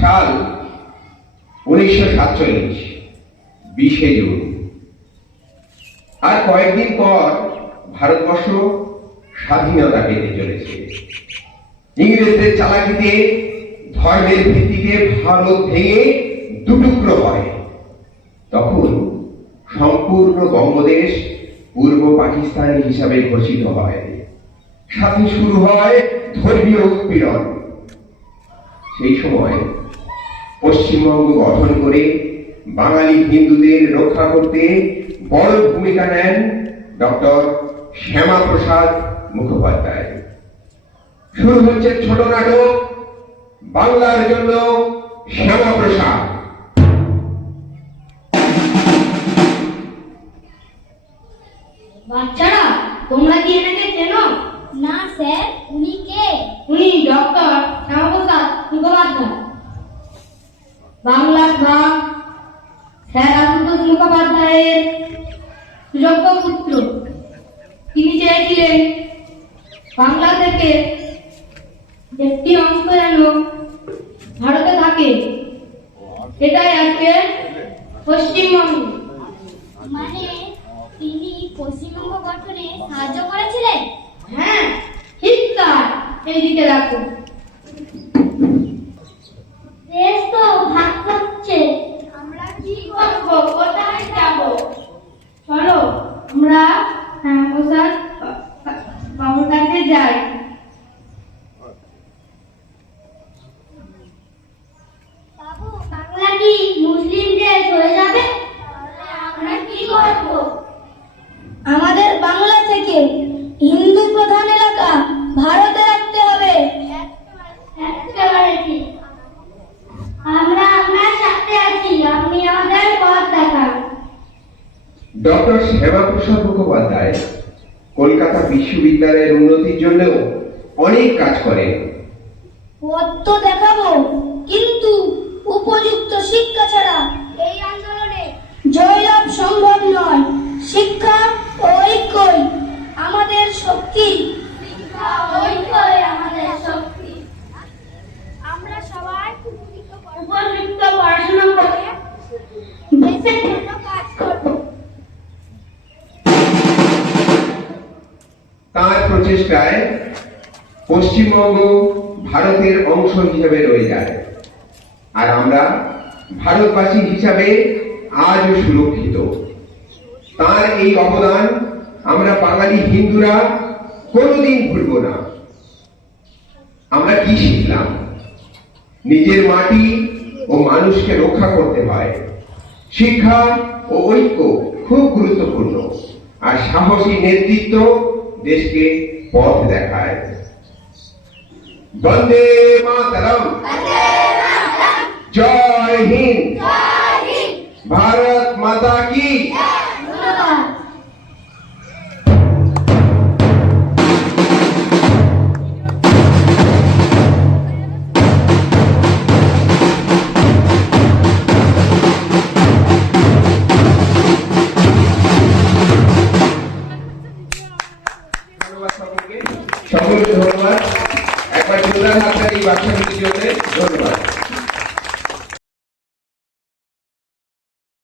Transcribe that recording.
সাল 1947, 20শে জুন। আর কয়েকদিন পর ভারতবর্ষ স্বাধীনতা পেতে চলেছে। ইংরেজদের চালাকিতে ধর্মের ভিত্তিতে ভারত ভেঙে দুটুকরো হয়। তখন সম্পূর্ণ বঙ্গদেশ পূর্ব পাকিস্তান হিসাবে ঘোষিত হয়। সাথে শুরু হয় ধর্মীয় উৎপীড়ন। সেই সময় পশ্চিমবঙ্গ গঠন করে বাঙালি হিন্দুদের রক্ষা করতে বড় ভূমিকা নেন ডক্টর শ্যামাপ্রসাদ মুখোপাধ্যায়। শুরু হচ্ছে ছোট নাটক বাংলার জন্য শ্যামাপ্রসাদ। বাচ্চারা, তোমরা কি এনাকে চেনো? না স্যার, উনি কে? উনি ডক্টর শ্যামাপ্রসাদ মুখোপাধ্যায়, বাংলার ভাগ স্যার আশুতোষ মুখোপাধ্যায়ের সুযোগ্য পুত্র। তিনি চেয়েছিলেন বাংলা থেকে একটি অংশ যেন ভারতে থাকে, এটাই আজকে পশ্চিমবঙ্গ। মানে তিনি পশ্চিমবঙ্গ গঠনে সাহায্য করেছিলেন? হ্যাঁ, ঠিক তাই। এইদিকে রাখো। দেশ তো ভাগ হচ্ছে, আমরা কি করব? কোথায় যাব? চলো আমরা শ্যামাপ্রসাদ বাবুর কাছে যাই। বাবু, বাংলা কি মুসলিম দেশ হয়ে যাবে? আমরা কি করব? আমাদের বাংলা থেকে হিন্দু প্রধান এলাকা ভারতে রাখতে হবে। একেবারে ঠিক। আমরা আপনার সাথে আছি, আপনি আমাদের পথ দেখান। ডক্টর শ্যামাপ্রসাদ মুখোপাধ্যায় কলকাতা বিশ্ববিদ্যালয়ের উন্নতির জন্যও অনেক কাজ করেন। পথ তো দেখাবো, কিন্তু উপযুক্ত শিক্ষা ছাড়া এই আন্দোলনে জয়লাভ সম্ভব নয়। শিক্ষা ও ঐক্যই আমাদের শক্তি। শিক্ষা ও ঐক্যই আমাদের শক্তি। আমরা সবাই উপযুক্ত পড়াশোনা করে দেশের জন্য কাজ করব। তার প্রচেষ্টায় পশ্চিমবঙ্গ ভারতের অংশ হিসেবে রয়ে যায়, আর আমরা ভারতবাসী হিসাবে আজও সুরক্ষিত। তার এই অবদান আমরা বাঙালি হিন্দুরা কোনোদিন ভুলব না। আমরা কি শিখলাম? নিজের মাটি ও মানুষকে রক্ষা করতে হয়। শিক্ষা ও ঐক্য খুব গুরুত্বপূর্ণ, আর সাহসী নেতৃত্ব দেশকে পথ দেখায়। বন্দে মাতরম, জয় হিন্দ, ভারত মাতা কি।